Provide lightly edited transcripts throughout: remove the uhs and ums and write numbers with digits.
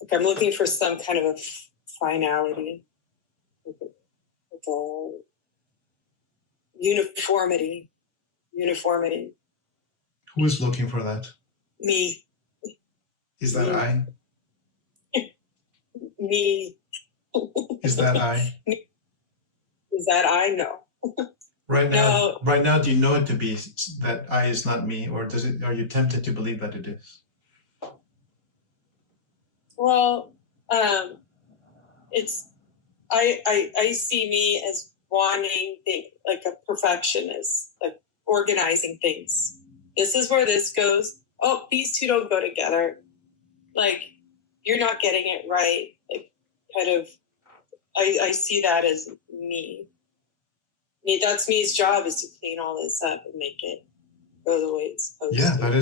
like I'm looking for some kind of a finality, like a uniformity. Who is looking for that? Me. Is that I? Me. Is that I? Is that I? No. Right now, No. right now, do you know it to be that I is not me, or does it? Are you tempted to believe that it is? Well, it's I see me as wanting things, like a perfectionist, like organizing things. This is where this goes. Oh, these two don't go together. Like, you're not getting it right. Like, kind of, I see that as me. That's me's job, is to clean all this up and make it go the way it's supposed to. Yeah, that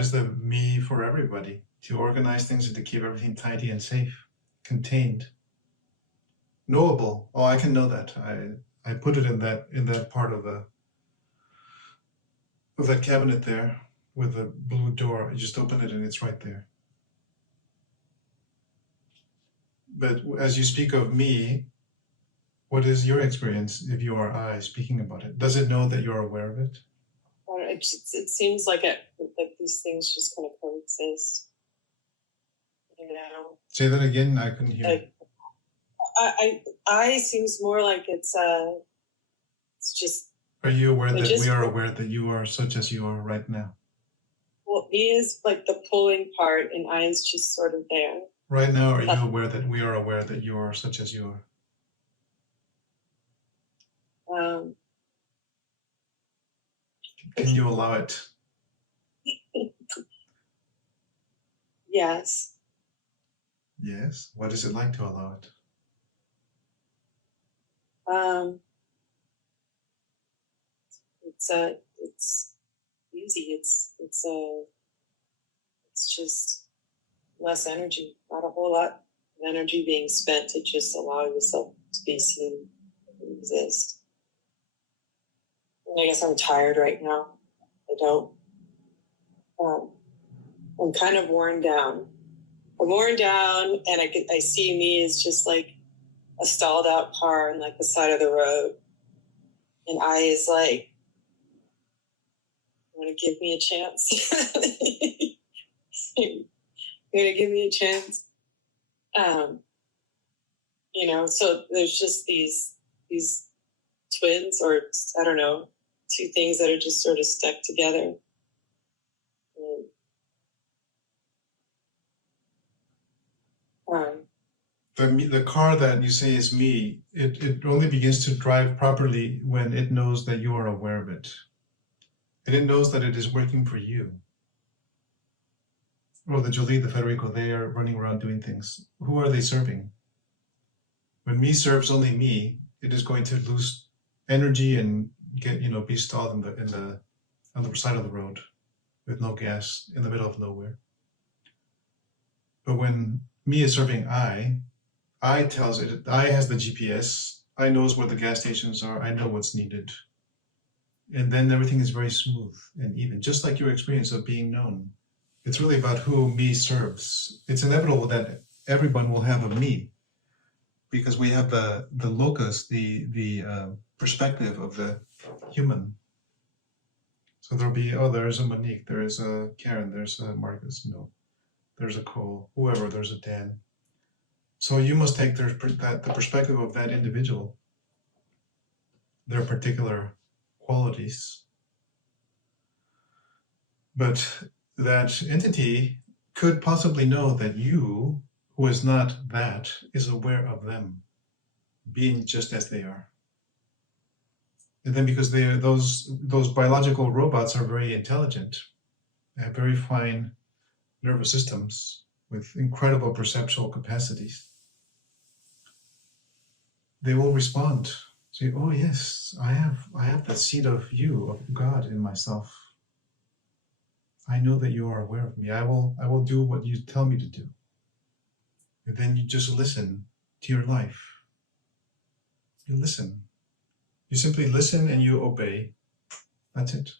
is the me for everybody, to organize things and to keep everything tidy and safe, contained, knowable. Oh, I can know that. I put it in that part of that cabinet there with the blue door. I just open it and it's right there. But as you speak of me, what is your experience if you are I speaking about it? Does it know that you're aware of it? It seems like these things just kind of coexist. You know. Say that again. I couldn't hear. Like, I seems more like it's just. Are you aware that we are aware that you are such as you are right now? Well, E is like the pulling part, and I is just sort of there. Right now, are you aware that we are aware that you are such as you are? Can you allow it? Yes. Yes. What is it like to allow it? It's easy. It's just less energy. Not a whole lot of energy being spent to just allow yourself to be seen and exist. And I guess I'm tired right now. I'm kind of worn down. I'm worn down, and I see me as just like a stalled out car on like the side of the road. And I is like, want to give me a chance? You're going to give me a chance? You know, so there's just these twins, or I don't know, two things that are just sort of stuck together. The car that you say is me, it only begins to drive properly when it knows that you are aware of it. And it knows that it is working for you. Well, the Jolie, the Federico, they are running around doing things. Who are they serving? When me serves only me, it is going to lose energy and get, be stalled on the side of the road with no gas in the middle of nowhere. But when me is serving I tells it, I has the GPS, I knows where the gas stations are, I know what's needed. And then everything is very smooth and even, just like your experience of being known. It's really about who me serves. It's inevitable that everyone will have a me, because we have the locus, the perspective of the human. So there'll be, there's a Monique, there is a Karen, there's a Marcus, there's a Cole, whoever, there's a Dan. So you must take the perspective of that individual, their particular qualities. But that entity could possibly know that you, who is not that, is aware of them, being just as they are. And then because those biological robots are very intelligent, they have very fine nervous systems with incredible perceptual capacities, they will respond. Say, oh yes, I have that seed of you, of God in myself. I know that you are aware of me. I will do what you tell me to do. And then you just listen to your life. You listen. You simply listen and you obey. That's it.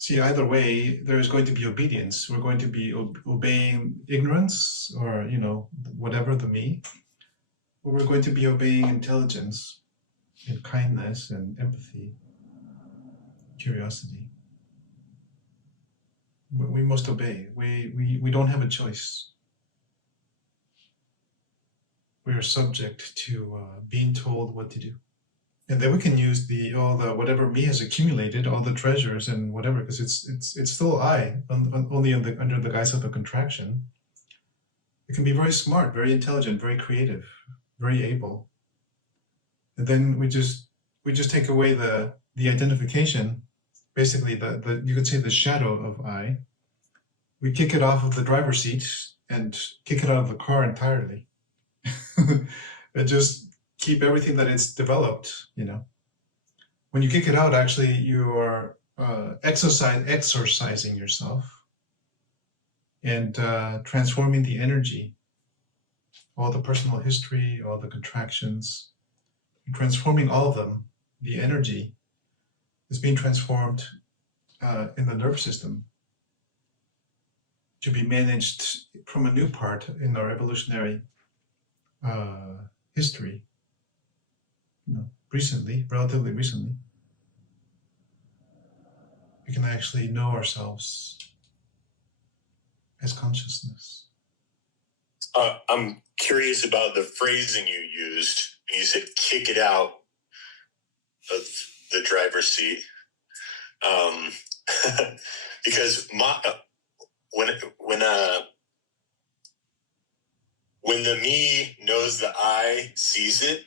See, either way, there is going to be obedience. We're going to be obeying ignorance, or whatever the me, or we're going to be obeying intelligence and kindness and empathy, curiosity. We must obey. We don't have a choice. We are subject to being told what to do. And then we can use all the whatever me has accumulated, all the treasures and whatever, because it's still I, only under the guise of a contraction. It can be very smart, very intelligent, very creative, very able. And then we just take away the identification, basically the you could say the shadow of I. We kick it off of the driver's seat and kick it out of the car entirely. And just keep everything that it's developed, When you kick it out, actually, you are exorcising yourself and transforming the energy, all the personal history, all the contractions, transforming all of them. The energy is being transformed in the nervous system to be managed from a new part in our evolutionary history. Relatively recently, we can actually know ourselves as consciousness. I'm curious about the phrasing you used. You said kick it out of the driver's seat. Because when the me knows the I sees it,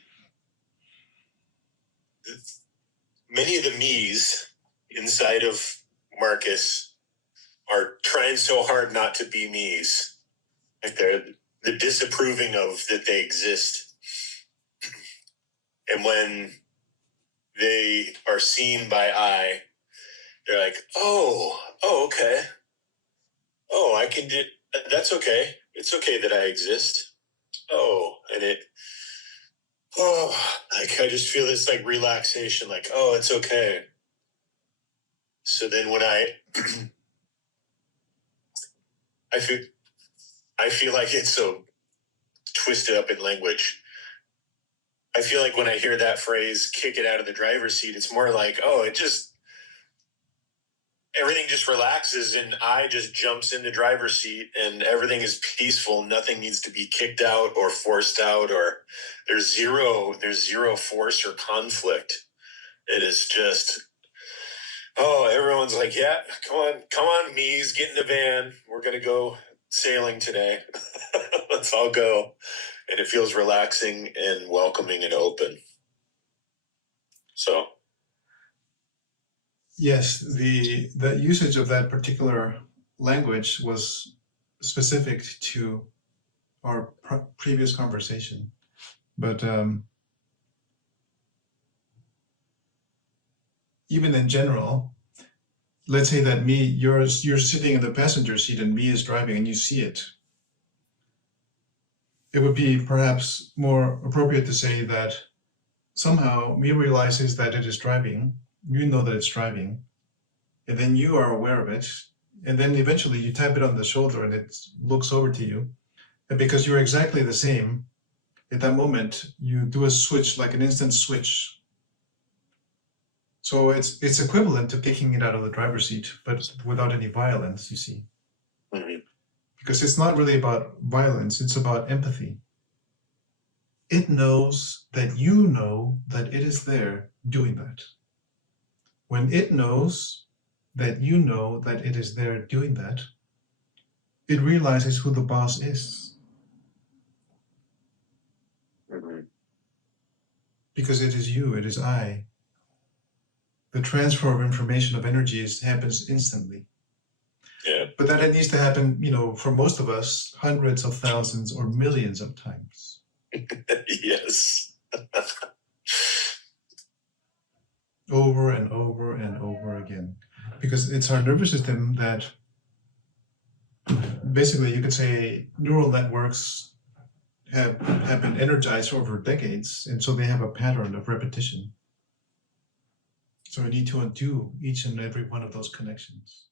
many of the me's inside of Marcus are trying so hard not to be me's. Like they're disapproving of that they exist. And when they are seen by I, they're like, oh, okay. Oh, I can do, that's okay. It's okay that I exist. Like I just feel this like relaxation, like, oh, it's okay. So then when I feel like it's so twisted up in language. I feel like when I hear that phrase, kick it out of the driver's seat, it's more like, oh, everything just relaxes and I just jumps in the driver's seat and everything is peaceful. Nothing needs to be kicked out or forced out, or there's zero force or conflict. It is just, oh, everyone's like, yeah, come on, me's, get in the van. We're going to go sailing today. Let's all go. And it feels relaxing and welcoming and open. So. Yes, the usage of that particular language was specific to our previous conversation, but even in general, let's say that you're sitting in the passenger seat and me is driving and you see it. It would be perhaps more appropriate to say that somehow me realizes that it is driving. You know that it's driving, and then you are aware of it, and then eventually you tap it on the shoulder and it looks over to you, and because you're exactly the same, at that moment you do a switch, like an instant switch. So it's equivalent to kicking it out of the driver's seat, but without any violence, you see. Mm-hmm. Because it's not really about violence, it's about empathy. It knows that you know that it is there doing that. When it knows that you know that it is there doing that, it realizes who the boss is. Mm-hmm. Because it is you, it is I. The transfer of information, of energy happens instantly. Yeah. But that needs to happen, for most of us, hundreds of thousands or millions of times. Yes. Over and over and over again. Because it's our nervous system that, basically, you could say neural networks have been energized over decades, and so they have a pattern of repetition. So I need to undo each and every one of those connections.